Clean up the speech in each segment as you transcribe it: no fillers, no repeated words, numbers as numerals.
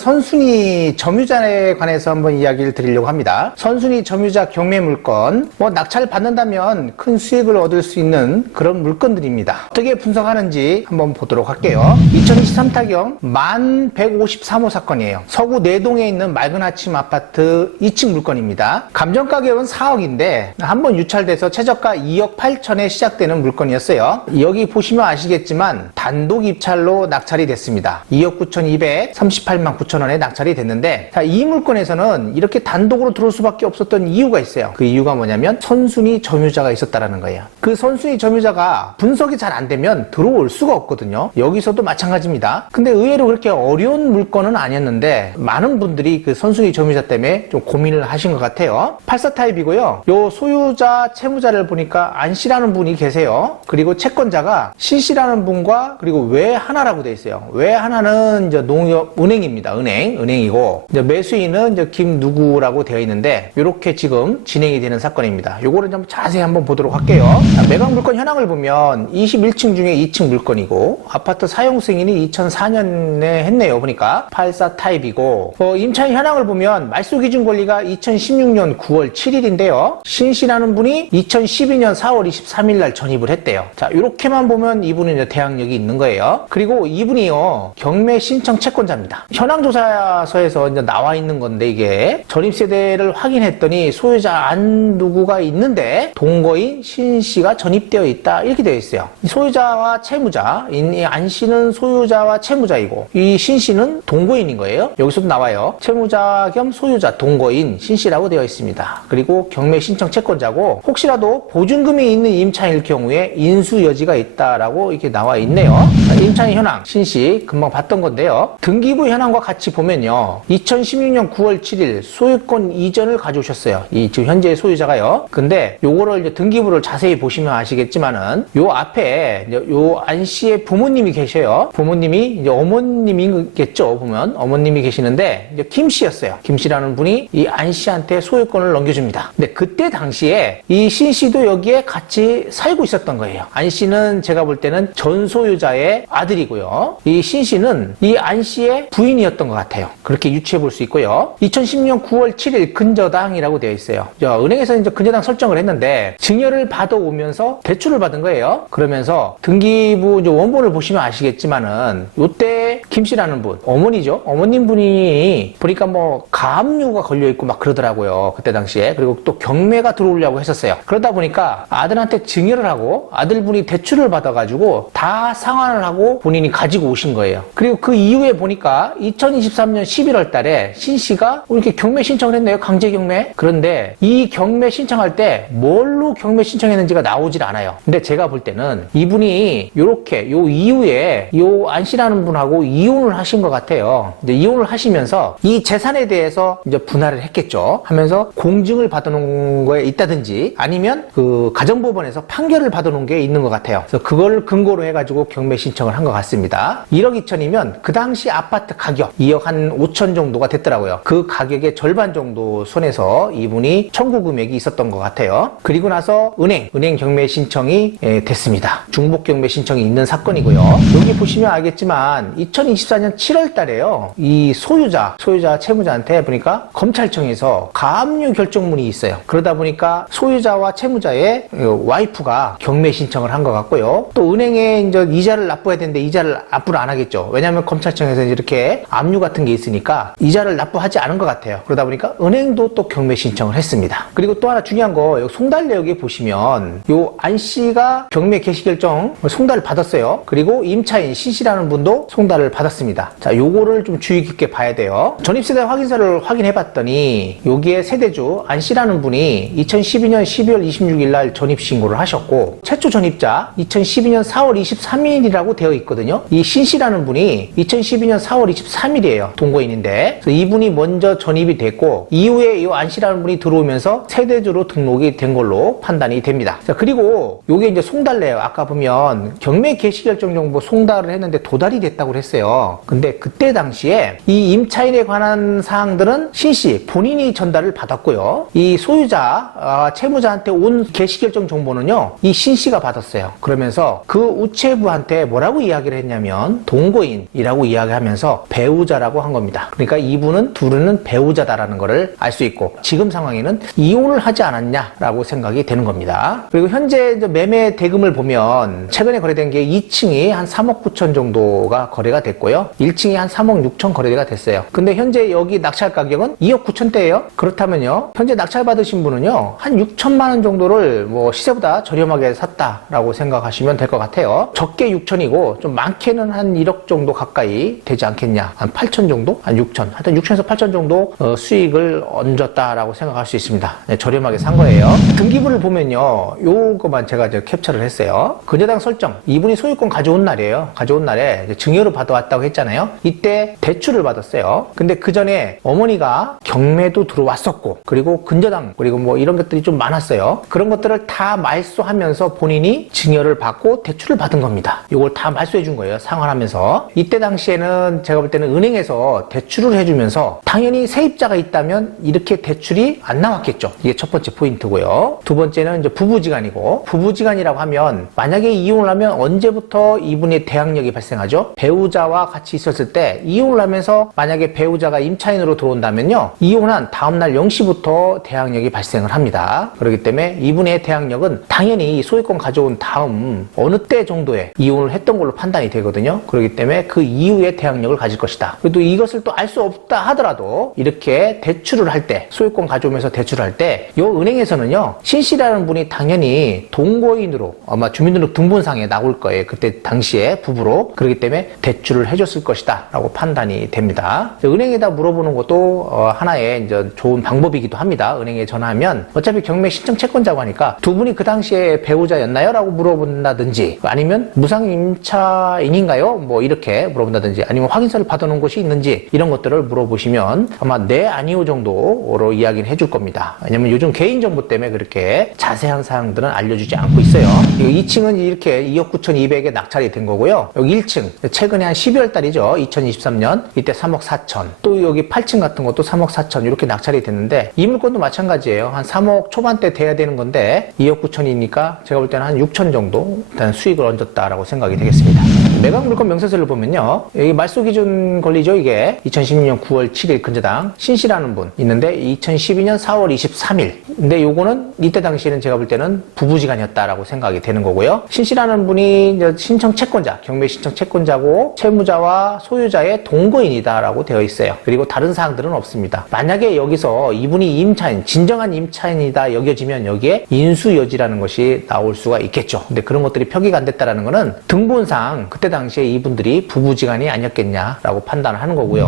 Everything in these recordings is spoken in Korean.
선순위 점유자에 관해서 한번 이야기를 드리려고 합니다. 선순위 점유자 경매 물건, 낙찰 받는다면 큰 수익을 얻을 수 있는 그런 물건들입니다. 어떻게 분석하는지 한번 보도록 할게요. 2023타경 1153호 사건이에요. 서구 내동에 있는 맑은 아침 아파트 2층 물건입니다. 감정 가격은 4억인데 한번 유찰돼서 최저가 2억 8천에 시작되는 물건이었어요. 여기 보시면 아시겠지만 단독 입찰로 낙찰이 됐습니다. 2억 9,238만 9천 원에 낙찰이 됐는데, 이 물건에서는 이렇게 단독으로 들어올 수밖에 없었던 이유가 있어요. 그 이유가 뭐냐면 선순위 점유자가 있었다라는 거예요. 그 선순위 점유자가 분석이 잘 안 되면 들어올 수가 없거든요. 여기서도 마찬가지입니다. 근데 의외로 그렇게 어려운 물건은 아니었는데 많은 분들이 그 선순위 점유자 때문에 좀 고민을 하신 것 같아요. 84 타입이고요. 요 소유자 채무자를 보니까 안 씨라는 분이 계세요. 그리고 채권자가 신 씨라는 분과 그리고 외 하나라고 되어 있어요. 외 하나는 이제 농협은행입니다. 은행이고, 이제 매수인은 이제 김 누구라고 되어 있는데, 이렇게 지금 진행이 되는 사건입니다. 요거를 좀 자세히 한번 보도록 할게요. 매각 물건 현황을 보면 21층 중에 2층 물건이고, 아파트 사용 승인이 2004년에 했네요. 보니까 84 타입이고, 임차인 현황을 보면 말소 기준 권리가 2016년 9월 7일인데요. 신 씨라는 분이 2012년 4월 23일 날 전입을 했대요. 자, 이렇게만 보면 이분은 이제 대항력이 있는 거예요. 그리고 이분이요, 경매 신청 채권자입니다. 현황조사서에서 이제 나와 있는 건데, 이게 전입세대를 확인했더니 소유자 안 누구가 있는데 동거인 신 씨가 전입되어 있다, 이렇게 되어 있어요. 소유자와 채무자, 안 씨는 소유자와 채무자이고 이 신 씨는 동거인인 거예요. 여기서도 나와요. 채무자 겸 소유자 동거인 신 씨라고 되어 있습니다. 그리고 경매 신청 채권자고, 혹시라도 보증금이 있는 임차인일 경우에 인수 여지가 있다라고 이렇게 나와 있네요. 임차인 현황 신 씨 금방 봤던 건데요. 등기부 현황과 같이 보면요, 2016년 9월 7일 소유권 이전을 가져오셨어요. 이 지금 현재 소유자가요. 근데 요거를 이제 등기부를 자세히 보시면 아시겠지만은 요 앞에 요 안 씨의 부모님이 계셔요. 부모님이 이제 어머님이겠죠. 보면 어머님이 계시는데 이제 김 씨였어요. 김 씨라는 분이 이 안 씨한테 소유권을 넘겨줍니다. 근데 그때 당시에 이 신 씨도 여기에 같이 살고 있었던 거예요. 안 씨는 제가 볼 때는 전 소유자의 아들이고요. 이 신 씨는 이 안 씨의 부인이었던 것 같아요. 그렇게 유추해 볼 수 있고요. 2010년 9월 7일 근저당이라고 되어 있어요. 은행에서 이제 근저당 설정을 했는데 증여를 받아오면서 대출을 받은 거예요. 그러면서 등기부 이제 원본을 보시면 아시겠지만은 요때 김 씨라는 분, 어머니죠. 어머님 분이 보니까 가압류가 걸려 있고 막 그러더라고요. 그때 당시에. 그리고 또 경매가 들어오려고 했었어요. 그러다 보니까 아들한테 증여를 하고 아들분이 대출을 받아가지고 다 상환을 하고 본인이 가지고 오신 거예요. 그리고 그 이후에 보니까 2023년 11월 달에 신 씨가 이렇게 경매 신청을 했네요. 강제 경매. 그런데 이 경매 신청할 때 뭘로 경매 신청했는지가 나오질 않아요. 근데 제가 볼 때는 이분이 요렇게 요 이후에 요 안 씨라는 분하고 이혼을 하신 것 같아요. 이제 이혼을 하시면서 이 재산에 대해서 이제 분할을 했겠죠. 하면서 공증을 받아놓은 거에 있다든지 아니면 그 가정법원에서 판결을 받아놓은 게 있는 것 같아요. 그래서 그걸 근거로 해가지고 경매 신청을 한 것 같습니다. 1억 2천이면 그 당시 아파트 가격 2억 한 5천 정도가 됐더라고요. 그 가격의 절반 정도 손에서 이분이 청구 금액이 있었던 것 같아요. 그리고 나서 은행 경매 신청이 됐습니다. 중복 경매 신청이 있는 사건이고요. 여기 보시면 알겠지만 2024년 7월 달에요. 이 소유자 채무자한테 보니까 검찰청에서 가압류 결정문이 있어요. 그러다 보니까 소유자와 채무자의 와이프가 경매 신청을 한 것 같고요. 또 은행에 이제 이자를 납부해야 되는데 이자를 납부를 안 하겠죠. 왜냐하면 검찰청에서 이렇게 압류 같은 게 있으니까 이자를 납부하지 않은 것 같아요. 그러다 보니까 은행도 또 경매 신청을 했습니다. 그리고 또 하나 중요한 거, 송달 내역에 보시면 요 안 씨가 경매 개시 결정 송달을 받았어요. 그리고 임차인 신 씨라는 분도 송달을 받았습니다. 자, 요거를 좀 주의 깊게 봐야 돼요. 전입세대 확인서를 확인해 봤더니 여기에 세대주 안 씨라는 분이 2012년 12월 26일 날 전입 신고를 하셨고, 최초 전입자 2012년 4월 23일이라고 되어 있거든요. 이 신 씨라는 분이 2012년 4월 23일이에요. 동거인인데. 그래서 이분이 먼저 전입이 됐고 이후에 이 안 씨라는 분이 들어오면서 세대주로 등록이 된 걸로 판단이 됩니다. 자, 그리고 요게 이제 송달래요. 아까 보면 경매 개시 결정 정보 송달을 했는데 도달이 됐다고 했어요. 근데 그때 당시에 이 임차인에 관한 사항들은 신 씨 본인이 전달을 받았고요. 이 소유자 채무자한테 온 개시 결정 정보는요, 이 신 씨가 받았어요. 그러면서 그 우체부한테 뭐라고 이야기를 했냐면 동거인이라고 이야기하면서 배우자 배우자라고 한 겁니다. 그러니까 이분은 둘은 배우자다라는 것을 알 수 있고 지금 상황에는 이혼을 하지 않았냐라고 생각이 되는 겁니다. 그리고 현재 매매 대금을 보면 최근에 거래된 게 2층이 한 3억 9천 정도가 거래가 됐고요. 1층이 한 3억 6천 거래가 됐어요. 근데 현재 여기 낙찰 가격은 2억 9천대예요. 그렇다면요, 현재 낙찰 받으신 분은요, 한 6천만 원 정도를 뭐 시세보다 저렴하게 샀다라고 생각하시면 될 것 같아요. 적게 6천이고 좀 많게는 한 1억 정도 가까이 되지 않겠냐. 한 8천 정도? 한 6천. 하여튼 6천에서 8천 정도 수익을 얹었다라고 생각할 수 있습니다. 네, 저렴하게 산 거예요. 등기부를 보면요, 요거만 제가 이제 캡처를 했어요. 근저당 설정. 이분이 소유권 가져온 날이에요. 가져온 날에 증여를 받아왔다고 했잖아요. 이때 대출을 받았어요. 근데 그 전에 어머니가 경매도 들어왔었고, 그리고 근저당, 그리고 뭐 이런 것들이 좀 많았어요. 그런 것들을 다 말소하면서 본인이 증여를 받고 대출을 받은 겁니다. 이걸 다 말소해 준 거예요. 상환하면서. 이때 당시에는 제가 볼 때는 은행에서 대출을 해주면서 당연히 세입자가 있다면 이렇게 대출이 안 나왔겠죠. 이게 첫 번째 포인트고요. 두 번째는 이제 부부지간이고, 부부지간이라고 하면 만약에 이혼을 하면 언제부터 이분의 대항력이 발생하죠? 배우자와 같이 있었을 때 이혼을 하면서 만약에 배우자가 임차인으로 들어온다면요, 이혼한 다음날 0시부터 대항력이 발생을 합니다. 그렇기 때문에 이분의 대항력은 당연히 소유권 가져온 다음 어느 때 정도에 이혼을 했던 걸로 판단이 되거든요. 그렇기 때문에 그 이후에 대항력을 가질 것이다. 그래도 이것을 또 알 수 없다 하더라도 이렇게 대출을 할 때, 소유권 가져오면서 대출을 할 때 이 은행에서는요, 신 씨라는 분이 당연히 동거인으로 아마 주민등록 등본상에 나올 거예요. 그때 당시에 부부로. 그렇기 때문에 대출을 해줬을 것이다 라고 판단이 됩니다. 은행에다 물어보는 것도 하나의 이제 좋은 방법이기도 합니다. 은행에 전화하면 어차피 경매 신청 채권자고 하니까 두 분이 그 당시에 배우자였나요? 라고 물어본다든지, 아니면 무상 임차인인가요? 뭐 이렇게 물어본다든지, 아니면 확인서를 받아놓은 곳이 있는지, 이런 것들을 물어보시면 아마 네 아니요 정도로 이야기를 해줄 겁니다. 왜냐면 요즘 개인정보 때문에 그렇게 자세한 사항들은 알려주지 않고 있어요. 2층은 이렇게 2억 9,200에 낙찰이 된 거고요. 여기 1층 최근에 한 12월 달이죠. 2023년 이때 3억 4천. 또 여기 8층 같은 것도 3억 4천 이렇게 낙찰이 됐는데, 이 물건도 마찬가지예요. 한 3억 초반대 돼야 되는 건데 2억 9천이니까 제가 볼 때는 한 6천 정도 일단 수익을 얹었다라고 생각이 되겠습니다. 매각 물건 명세서를 보면요, 여기 말소 기준 권리죠. 이게 2016년 9월 7일 근저당 신씨라는 분 있는데 2012년 4월 23일. 근데 요거는 이때 당시에는 제가 볼 때는 부부지간이었다라고 생각이 되는 거고요. 신씨라는 분이 이제 신청 채권자, 경매 신청 채권자고 채무자와 소유자의 동거인이다라고 되어 있어요. 그리고 다른 사항들은 없습니다. 만약에 여기서 이분이 임차인, 진정한 임차인이다 여겨지면 여기에 인수여지라는 것이 나올 수가 있겠죠. 근데 그런 것들이 표기가 안 됐다라는 거는 등본상 그때 당시에 이분들이 부부지간이 아니었겠냐라고 판단을 하는 거고요.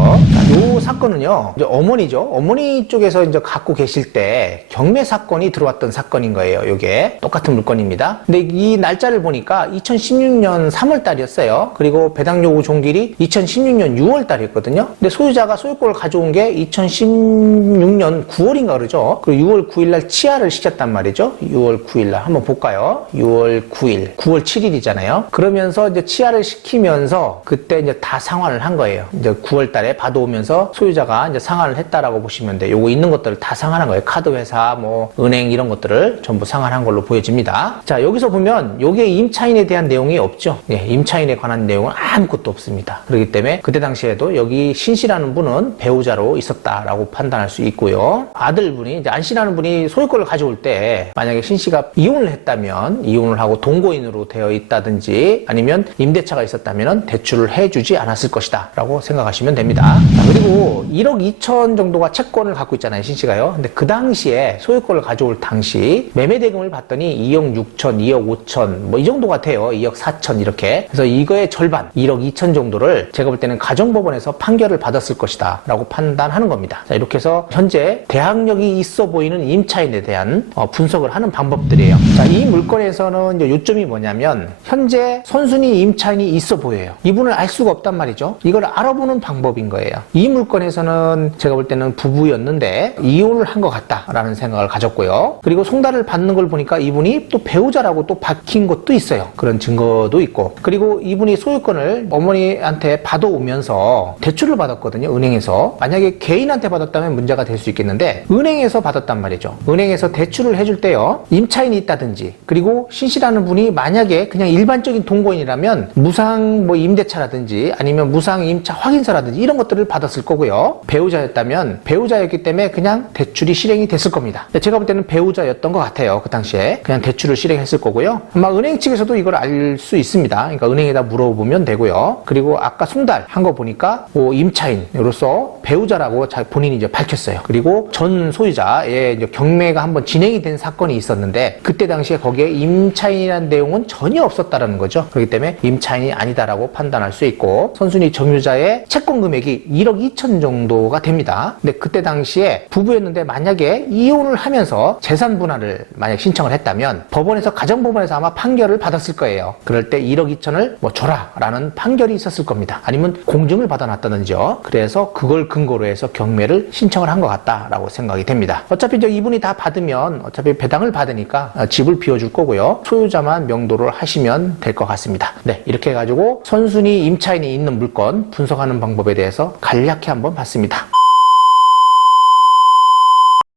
이 사건은요, 이제 어머니죠. 어머니 쪽에서 이제 갖고 계실 때 경매 사건이 들어왔던 사건인 거예요. 이게 똑같은 물건입니다. 근데 이 날짜를 보니까 2016년 3월 달이었어요. 그리고 배당 요구 종결이 2016년 6월 달이었거든요. 근데 소유자가 소유권을 가져온 게 2016년 9월인가 그러죠. 그리고 6월 9일 날 치하를 시켰단 말이죠. 6월 9일 날 한번 볼까요? 6월 9일, 9월 7일이잖아요. 그러면서 이제 치하를 시키면서 그때 이제 다 상환을 한 거예요. 이제 9월 달에 받아오면서 소유자가 이제 상환을 했다라고 보시면 돼요. 요거 있는 것들을 다 상환한 거예요. 카드 회사, 뭐 은행 이런 것들을 전부 상환한 걸로 보여집니다. 자, 여기서 보면 요게 임차인에 대한 내용이 없죠. 예, 임차인에 관한 내용은 아무것도 없습니다. 그렇기 때문에 그때 당시에도 여기 신씨라는 분은 배우자로 있었다라고 판단할 수 있고요. 아들분이 이제 안씨라는 분이 소유권을 가져올 때 만약에 신씨가 이혼을 했다면, 이혼을 하고 동거인으로 되어 있다든지 아니면 임대차가 있었다면 대출을 해주지 않았을 것이다 라고 생각하시면 됩니다. 자, 그리고 1억 2천 정도가 채권을 갖고 있잖아요, 신씨가요. 근데 그 당시에 소유권을 가져올 당시 매매 대금을 봤더니 2억 6천, 2억 5천 뭐 이 정도 같아요. 2억 4천 이렇게. 그래서 이거의 절반 1억 2천 정도를 제가 볼 때는 가정법원에서 판결을 받았을 것이다 라고 판단하는 겁니다. 자, 이렇게 해서 현재 대항력이 있어 보이는 임차인에 대한 분석을 하는 방법들이에요. 자, 이 물건에서는 이제 요점이 뭐냐면 현재 선순위 임차인이 있어 보여요. 이분을 알 수가 없단 말이죠. 이걸 알아보는 방법인 거예요. 이 물건에서는 제가 볼 때는 부부였는데 이혼을 한 것 같다라는 생각을 가졌고요. 그리고 송달을 받는 걸 보니까 이분이 또 배우자라고 또 박힌 것도 있어요. 그런 증거도 있고. 그리고 이분이 소유권을 어머니한테 받아오면서 대출을 받았거든요. 은행에서. 만약에 개인한테 받았다면 문제가 될 수 있겠는데 은행에서 받았단 말이죠. 은행에서 대출을 해줄 때요, 임차인이 있다든지, 그리고 신씨라는 분이 만약에 그냥 일반적인 동거인이라면 무상 무상 뭐 임대차라든지 아니면 무상 임차 확인서라든지 이런 것들을 받았을 거고요. 배우자였다면 배우자였기 때문에 그냥 대출이 실행이 됐을 겁니다. 근데 제가 볼 때는 배우자였던 것 같아요. 그 당시에 그냥 대출을 실행했을 거고요. 아마 은행 측에서도 이걸 알 수 있습니다. 그러니까 은행에다 물어보면 되고요. 그리고 아까 송달한 거 보니까 뭐 임차인으로서 배우자라고 본인이 이제 밝혔어요. 그리고 전 소유자의 이제 경매가 한번 진행이 된 사건이 있었는데 그때 당시에 거기에 임차인이라는 내용은 전혀 없었다라는 거죠. 그렇기 때문에 임차인이 아니다라고 판단할 수 있고 선순위 점유자의 채권 금액이 1억 2천 정도가 됩니다. 근데 그때 당시에 부부였는데 만약에 이혼을 하면서 재산 분할을 만약 신청을 했다면 법원에서 가정법원에서 아마 판결을 받았을 거예요. 그럴 때 1억 2천을 뭐 줘라라는 판결이 있었을 겁니다. 아니면 공증을 받아놨다든지요. 그래서 그걸 근거로 해서 경매를 신청을 한 것 같다라고 생각이 됩니다. 어차피 이제 이분이 다 받으면 어차피 배당을 받으니까 집을 비워줄 거고요. 소유자만 명도를 하시면 될 것 같습니다. 네, 이렇게 해가지고 선순위 임차인이 있는 물건 분석하는 방법에 대해서 간략히 한번 봤습니다.